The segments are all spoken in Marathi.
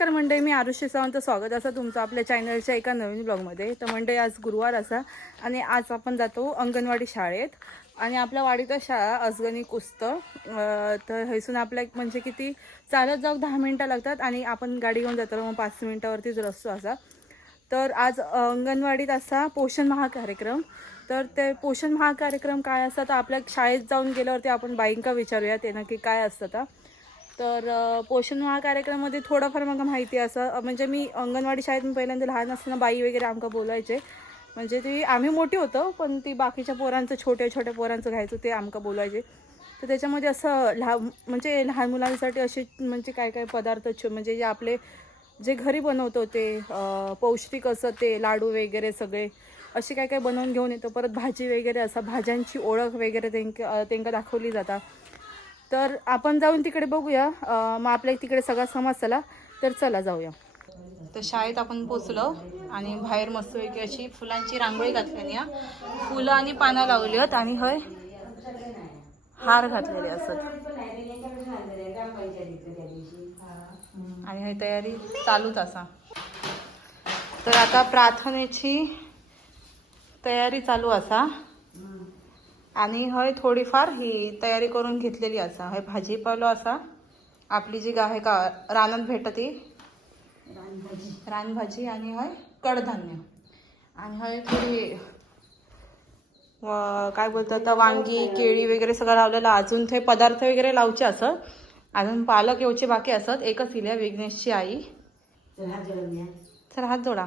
नमस्कार मंडळी मी आरुषी सावंत स्वागत असं तुमचं आपल्या चॅनलच्या एका नवीन ब्लॉगमध्ये. तर मंडळी आज गुरुवार असा आणि आज आपण जातो अंगणवाडी शाळेत. आणि आपल्या वाडीत शाळा अजगणी कुस्त. तर हैसून आपल्या एक म्हणजे किती चालत जाऊ दहा मिनटं लागतात आणि आपण गाडी घेऊन जातो मग पाच मिनटावरतीच रस्तो असा. तर आज अंगणवाडीत असा पोषण महाकार्यक्रम. तर ते पोषण महाकार्यक्रम काय असतं तर आपल्या शाळेत जाऊन गेल्यावरती आपण बाईंका विचारूया ते नक्की काय असतं तर तर पोषण पोषण महाकार्यक्रमामध्ये थोडंफार मला माहिती असं म्हणजे मी अंगणवाडी शाळेत मी पहिल्यांदा लहान असताना बाई वगैरे आमका बोलायचे. म्हणजे ती आम्ही मोठी होतो पण ती बाकीच्या पोरांचं छोट्या छोट्या पोरांचं घ्यायचं ते आमका बोलायचे. तर त्याच्यामध्ये असं लहान म्हणजे लहान मुलांसाठी असे म्हणजे काय काय पदार्थ छ- म्हणजे जे आपले जे घरी बनवतो ते पौष्टिक असं ते लाडू वगैरे सगळे असे काय काय बनवून घेऊन येतो. परत भाजी वगैरे असं भाज्यांची ओळख वगैरे त्यांका त्यांना दाखवली जातात तर आपण जाऊन तिकडे बघूया. मग आपल्या तिकडे सगळा समाज चला तर चला जाऊया. तर शाळेत आपण पोचलो आणि बाहेर मस्तपैकी अशी फुलांची रांगोळी घातलेली या फुलं आणि पानं लावली आहेत आणि हय हार घातलेले असत. आणि हय तयारी चालूच असा. तर आता प्रार्थनेची तयारी चालू असा. आणि हय थोडीफार ही तयारी करून घेतलेली असा. हय भाजीपालो असा. आपली जी आहे का रानात भेटती. रानभाजी आणि हय कडधान्य. आणि हय थोडी व- काय बोलतात आता वांगी केळी वगैरे सगळं लावलेलं. अजून ते पदार्थ वगैरे लावचे असत अजून पालक येऊचे बाकी असत. एकच इल्या विघ्नेशची आई. तर हात जोडा.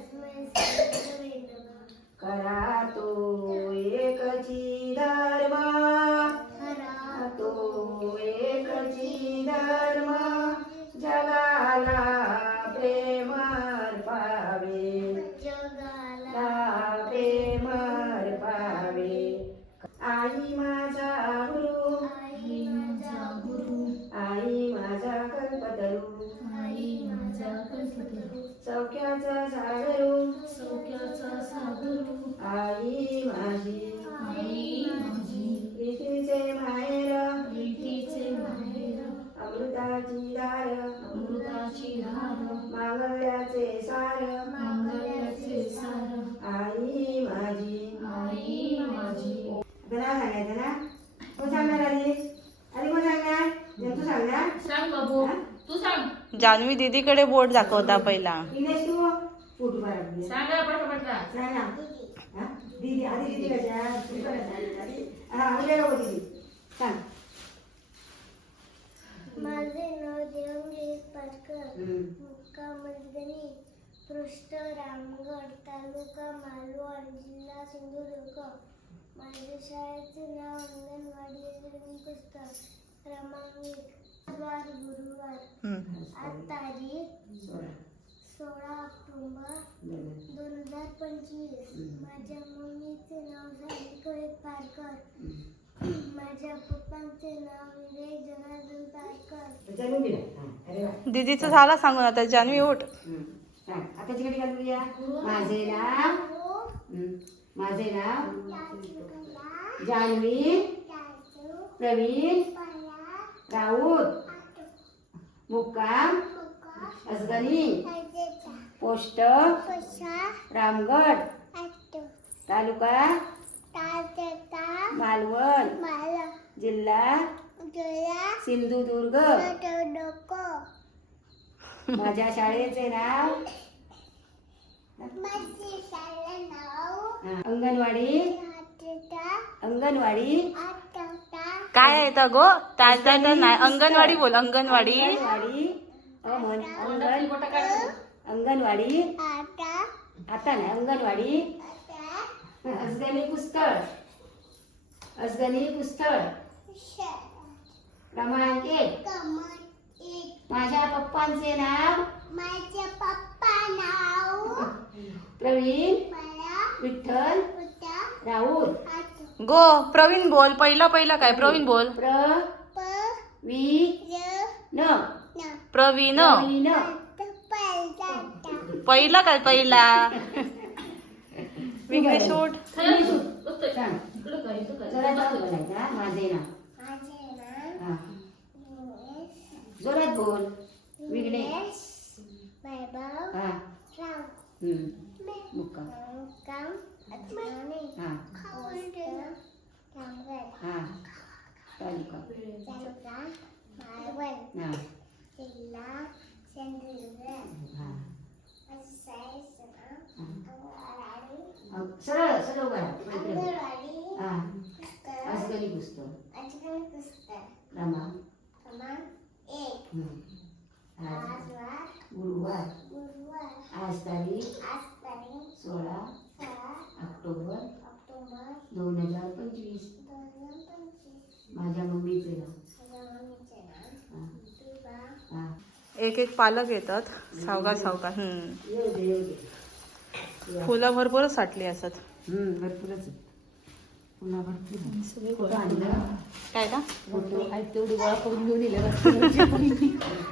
माझी. प्रीतीचे माहेर. अमृताची धार मांगल्याचे सार. आई माझी. आता नाव सांगायचं ना कोण सांगणार आधी? आधी कोण सांगणार? जंतू सांगणार? सांग बाबू. तू सांग. जान्हवी दीदीकडे बोट दाखवता पहिला. तू फोटो सांगा हा? सांग माझे नाव देवंगी पाटकर. मुक्काम पृष्ठ रामगड तालुका मालवण जिल्हा सिंधुदुर्ग माझ्या शाळेचे नाव अंगणवाडी पुस्तक क्रमांक गुरुवार. आज तारीख सोळा ऑक्टोबर बरं. दोन हजार पंचवीस. माझ्या मम्मीचे नाव सावित्री पारकर. माझ्या पप्पांचे नाव विवेक जनार्दन पारकर. हा दीदीचं झाला सांगून आता जान्हवी उठ. आता तिकडे घालूया माझे नाव. हम्म. माझे नाव. जान्हवी. प्रवीण. राऊत. मुक्काम. असगणी पोस्ट रामगड तालुका मालवण जिल्हा सिंधुदुर्ग. माझ्या शाळेचे नाव? अंगणवाडी. अंगणवाडी. काय आहे गो? नाही. अंगणवाडी बोल अंगणवाडी. अंगणवाडी अ म्हण अंगण अंगणवाडी. आता नाही अंगणवाडी. असगणी पुस्तळ असगणी पुस्तळ क्रमांक एक. माझ्या पप्पांचे नाव? माझ्या पप्पा नाव? प्रवीण. विठ्ठल. आतो गो प्रवीण बोल पहिला पहिला काय? प्रवीण बोल. प्र प वी न. प्रवीण. पहिला काय पहिला? विघ्नेश कर. जोरात हा? हा. बोल. विघ्ने विघ्नेश हा. सरळ सरळ उभा हा. पुस्तक असगरी पुस्तक. क्रमांक गुरुवार. गुरुवार. आज तारीख. सोळा ऑक्टोबर ऑक्टोबर दोन हजार पंचवीस दोन हजार पंचवीस माझ्या मम्मीचे नाव माझ्या मम्मीचे नाव हा. दुर्गा हा एक एक पालक येतात. सावकाश सावकाश हम्म. फुलं भरपूरच साठली असत? काय का? फोटो तेवढी गोळा करून घेऊन येले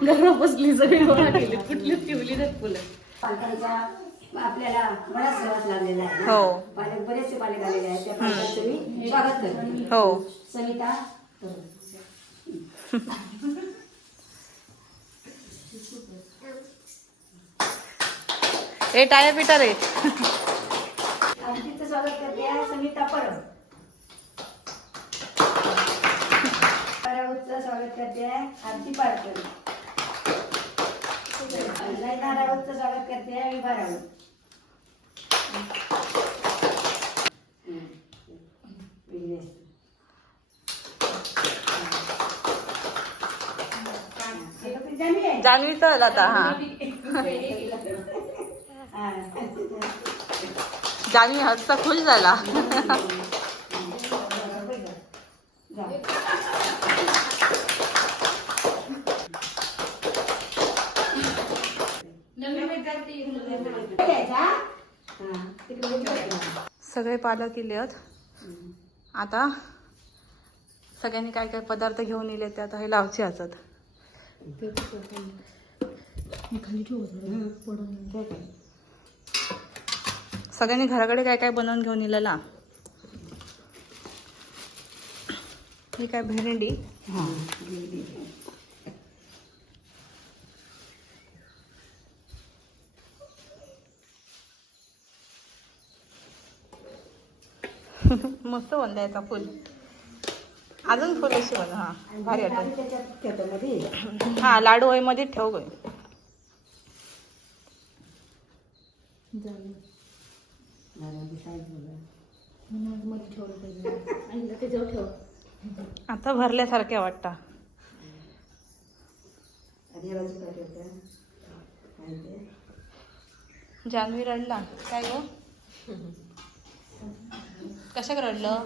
घरा बसली सगळी गोळा केली. कुठली ठेवली नाही फुलं. पालकांचा आपल्याला बराच प्रवास लागलेला आहे ना. हो. पालक बरेचसे पालक आलेले आहेत. त्या पालकांचं मी स्वागत करते. हो. सविता ए टाया पिटा रे स्वागत करते आहे सविता परब स्वागत करते आहे आरती पारकर स्वागत करते आहे विभा राऊत जाणवी तर आता हा जानी जान्हवी हसता खुश झाला. सगळे पालक इले आहेत. आता सगळ्यांनी काय काय पदार्थ घेऊन इले ते आता हे लावचे असत. सगळ्यांनी घराकडे काय काय बनवून घेऊन इलेला? ही काय भेंडी? मस्त बनला याचा फुल. अजून फुल अशी बन हा भारी वाटत. हा. लाडू होयमध्ये ठेव ठेव आता भरल्यासारखे वाटता. जान्हवी रडला. काय गो? कशाक रडलं?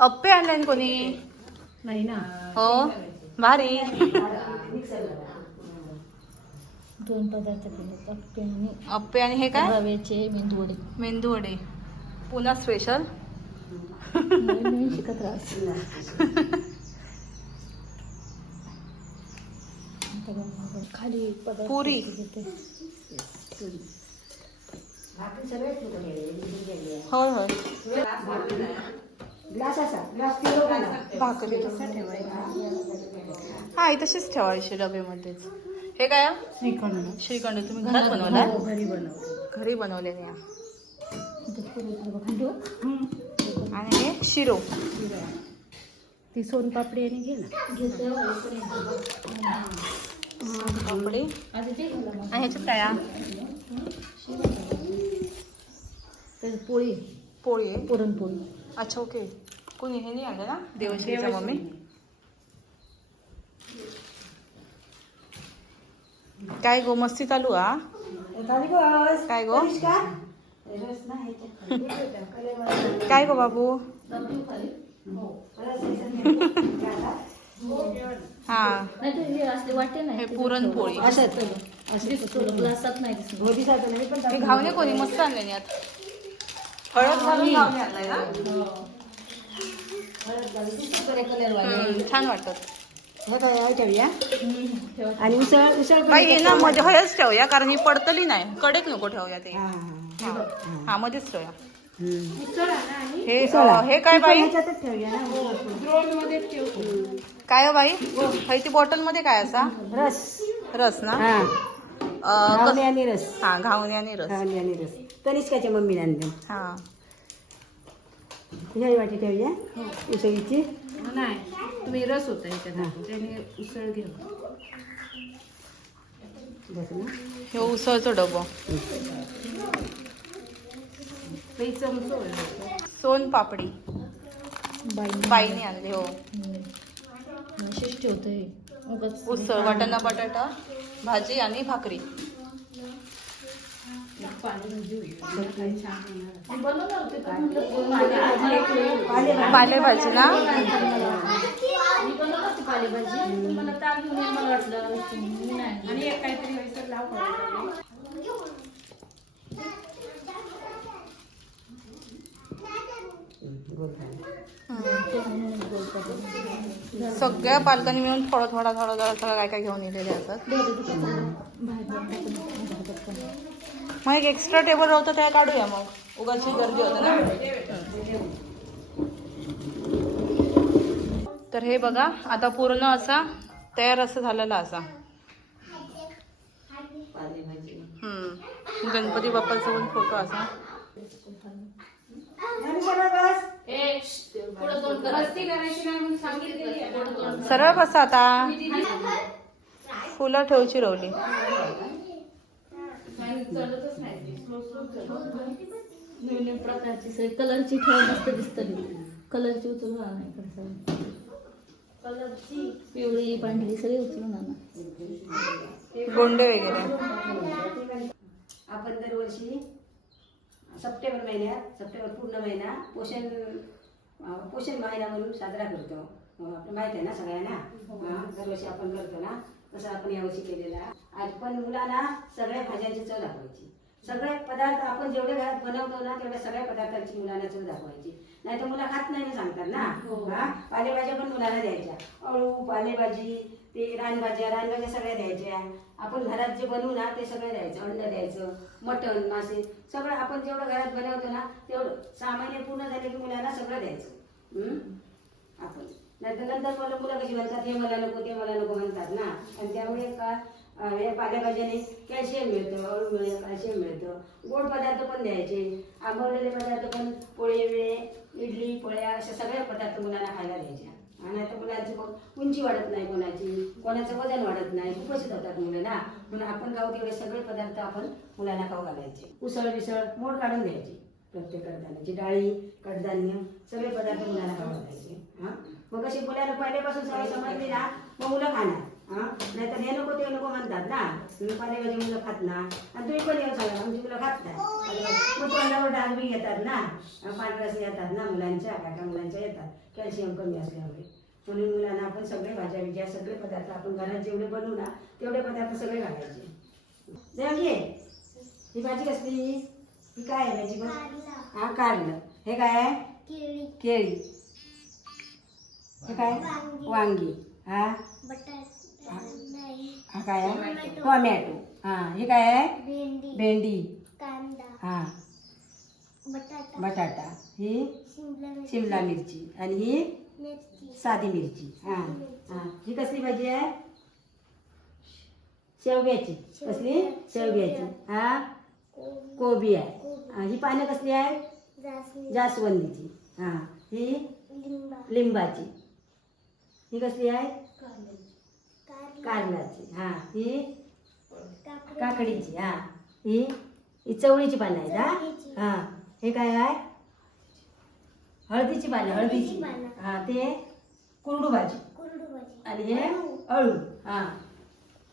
अप्पे आणले कोणी? नाही ना. हो? भारी. दोन पदार्थ केले अप्पे आणि अप्पे आणि हे काय? रव्याचे मेंदूवडे. मेंदू वडे पुन्हा स्पेशल शिकत राहते. खाली पुरी. होय होय. भाकरी. हा ही तशीच ठेवायची डब्यामध्येच हे काय? हा? श्रीखंड. श्रीखंड तुम्ही घरात बनवला घरी बनवलं घरी बनवलेले या खंडू. आणि हे शिरो. ती सोनपापडी आणि घे ना. कपडे आणि ह्याच्यात काय? हा? पोळी. पोळी आहे. पुरणपोळी. अच्छा ओके. कोणी हे नाही आणलं ना? देवश्रीचा मम्मी? काय गो मस्ती चालू हा काय गो? नाही. काय गो बाबू. हा. नाही नाही पुरणपोळी. नाही नाही हे घावणे कोणी? मस्त आणले यात हळद घालून लावणी आणलाय ना? छान वाटत. हे काय आहे ठेवूया. आणि उसळ उसळ बाई ना मध्ये हळच ठेवूया कारण ही पडतली नाही. कडक नको ठेवूया ते. हा, हा, हा. हा हा, मध्येच ठेवूया. हम्म. हे उसळ. हे काय बाई? ह्याच्यातच ठेवूया ना. काय हो बाई? हे ती बॉटलमध्ये काय असा? रस. रस ना? हा. अं, घावणे कस- आणि रस. हा घावणे आणि रस. घावणे आणि रस. तनिष्काच्या मम्मीने आणले हा. ह्या वाटी ठेवूया उसळीची? नाही. तुम्ही रस होता याच्यात. त्याने उसळ घेऊ हे उसळचं डबं. सोन पापडी. बाईने आणले हो. ठेवतोय. उगाच उसळ वाटाणा बटाटा भाजी आणि भाकरी. पालेभाजी ना? पालेभाजी मला ताक घेऊन ये मला वाटलं मी नाही आणि एक काहीतरी व्हायचं लाव सगळ्या पालकांनी मिळून थोडं थोडा थोडा जरा सगळं काय काय घेऊन येलेले असतात. मग एक एक्स्ट्रा टेबल होतं त्या काढूया मग. उगाची गर्दी होते ना. तर हे बघा आता पूर्ण असा तयार असं झालेला असा. हम्म. गणपती बाप्पाचा पण फोटो असा. सरळ बसा आता. फुलं ठेवची रवली. प्रकारची सगळी कलरची ठेव मस्त दिसतं कलरची उचलून आणा इकडे कलरची? पिवळी पांढरी सगळी उचलून आणा. गोंडे वगैरे. आपण दरवर्षी सप्टेंबर महिन्यात सप्टेंबर पूर्ण महिना पोषण पोषण महिना म्हणून साजरा करतो. आपलं माहिती आहे ना सगळ्यांना? हां, दरवर्षी आपण करतो ना? तसं आपण यावर्षी केलेला. आज पण मुलांना सगळ्या भाज्यांची चव दाखवायची. सगळे पदार्थ आपण जेवढे घरात बनवतो ना तेवढ्या सगळ्या पदार्थांची मुलांना चव दाखवायची. नाही तर मुलं खात नाही सांगतात ना? हा? पालेभाज्या पण मुलांना द्यायच्या. अळू पालेभाजी ते रानभाज्या रानभाज्या सगळ्या द्यायच्या. आपण घरात जे बनवू ना ते सगळं द्यायचं अंड द्यायचं मटण मासे सगळं आपण जेवढं घरात बनवतो ना तेवढं सहा महिने पूर्ण झाले की मुलांना सगळं द्यायचं. हम्म? आपण. नाहीतर नंतर मला मुलं कशी म्हणतात हे मला नको ते मला नको म्हणतात ना. आणि त्यामुळे का या पालेभाज्याने कॅल्शियम मिळतं अळू कॅल्शियम मिळतं. गोड पदार्थ पण द्यायचे. आंबवलेले पदार्थ पण पोळे विळे इडली पोळ्या अशा सगळ्या पदार्थ मुलांना खायला द्यायच्या. नाही तर मुलांची उंची वाढत नाही कोणाची कोणाचं वजन वाढत नाही कुपोषित होतात मुलं ना. म्हणून आपण खाऊ तेवढे सगळे पदार्थ आपण मुलांना खाऊ घालायचे. उसळ विसळ मोड काढून द्यायची प्रत्येक कडधान्याची डाळी कडधान्य सगळे पदार्थ मुलांना खाऊ घालायचे. हा? मग कशी मुलांना पहिल्यापासून सवय समजली ना मग मुलं खाणार. हा? नाहीतर हे नको ते नको म्हणतात ना. तुम्ही पालेभाजी मुलं खात ना. आणि तुम्ही पण येऊन सांगा आमची मुलं खात नाही. मग तोंडावर बी येतात ना. पांढरस येतात ना मुलांच्या काका मुलांच्या येतात. कॅल्शियम कमी असल्यामुळे. म्हणून मुलांना आपण सगळे भाज्या बिज्या सगळे पदार्थ आपण घरात जेवढे बनवू ना तेवढे पदार्थ सगळे घालायचे. देवांगी ही भाजी कसली? ही काय आहे भाजी बघ हा कारलं. हे काय आहे? केळी. हे काय? वांगी. हा? हा. काय आहे? टोमॅटो. हा हे काय आहे? भेंडी. हा. बटाटा. ही शिमला मिरची. आणि ही साधी मिरची. हा हा. ही कसली भाजी आहे? शेवग्याची. कसली? शेवग्याची. हा? कोबी. आहे. हा, पानं कसली जास्मिन जास्वंदीची. हा ही लिंबा. लिंबाची. ही कसली आहे? कारली. कारल्याची. हा ही काकडी. काकडीची. हा ही ही चवळीची पानं आहेत. हा? हा हे काय आहे? हळदीची पानं हळदीची. पानं. हा ते कुरडू भाजी. कुरडू भाजी. आणि हे अळू. हा.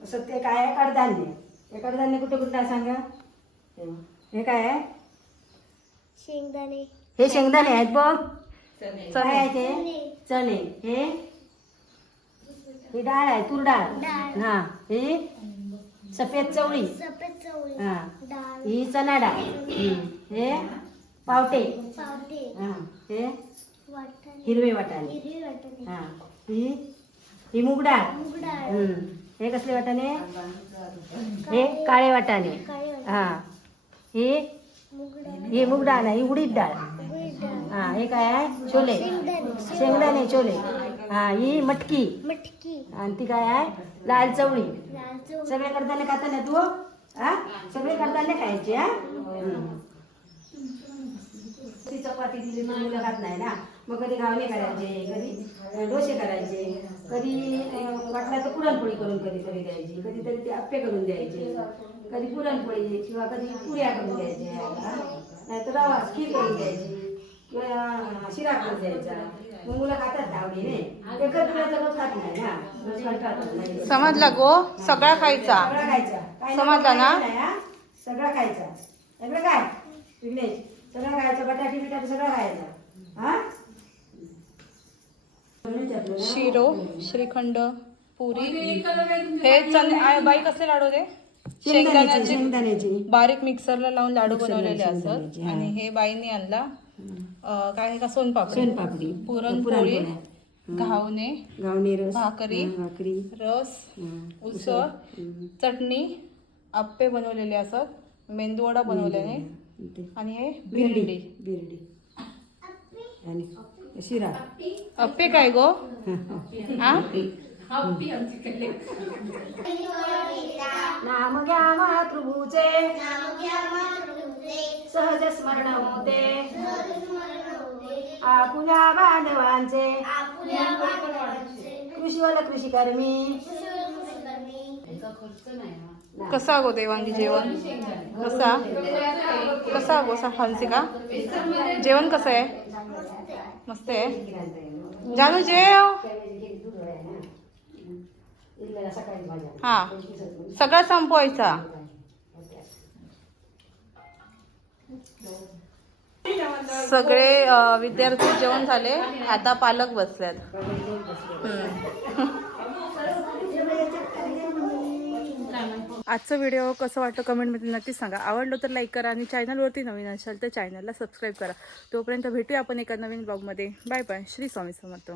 असं ते काय आहे? कडधान्य. हे कडधान्य कुठे कुठं आहे सांगा? हे- हे काय आहे? शेंगदाणे. हे शेंगदाणे आहेत बघ. काय आहे ते. चणे. चणे. हे? ही डाळ आहे तूर डाळ. डाळ. हा. ही सफेद चवळी. सफेद चवळी. हा. डाळ. ही चना डाळ. हम्म. हे पावटे. पावटे. हा. हे हिरवे वाटाणे. हा. ही? ही मूग डाळ. हे कसले वाटाणे? हे काळे वाटाणे. हा. ही? ही मूग डाळ नाही ही उडीद डाळ. हा हे काय आहे? छोले. शेंगदाणे. छोले. हा ही मटकी. मटकी. आणि ती काय आहे? लाल चवळी. सगळे कडधान्य खाता ना तू हा? सगळे कडधान्य खायचे हा. ती चपाती दिली तर मुलं खात नाही ना. मग कधी घावणे करायचे कधी डोसे करायचे कधी वाटलं तर पुरणपोळी करून कधीतरी द्यायची कधीतरी ते आप्पे करून द्यायचे कधी पुरणपोळी किंवा कधी पुऱ्या करून द्यायच्या नाही तर रवा खीर करून द्यायची किंवा शिरा करून द्यायचा. मग मुलं खातात एकच खात नाही ना. समजला गो? सगळा खायचा. सगळा खायचा समजला ना? नाही? सगळा खायचा. काय? विघ्नेश सगळं खायचं बटाटी बिटाटी सगळं खायचं हा? शिरो श्रीखंड पुरी. हे आय- बाई कसले लाडू दे? शेंगदाण्याचे बारीक मिक्सरला लावून लाडू बनवलेले हा. आणि हे बाईंनी आणला. काय का? सोनपापडी. सोनपापडी. पुरणपोळी. घावणे. गावणी रस. भाकरी. भाकरी. रस. उसळ. चटणी. आप्पे बनवलेले असत मेंदूवडा बनवल्याने. ते आणि हे बिर्डी आणि शिरा. अप्पे काय गो? नाम घ्या मातृभूचे सहज स्मरण होते आपुल्या बांधवांचे. कृषीवल कृषी कर्मी कसा गो देवांगी जेवण? कसा? कसा गो सा फॅन्सी का? जेवण कसं आहे? मस्त आहे. जानू जेव. हा. सगळा संपवायचा. सगळे विद्यार्थी जेवण झाले. आता पालक बसल्यात. आजचं व्हिडिओ कसं वाटतं कमेंटमध्ये नक्कीच सांगा. आवडलं तर लाईक करा आणि चॅनलवरती नवीन असाल तर चॅनलला सबस्क्राईब करा. तोपर्यंत भेटूया आपण एका नवीन ब्लॉगमध्ये बाय बाय श्री स्वामी समर्थ.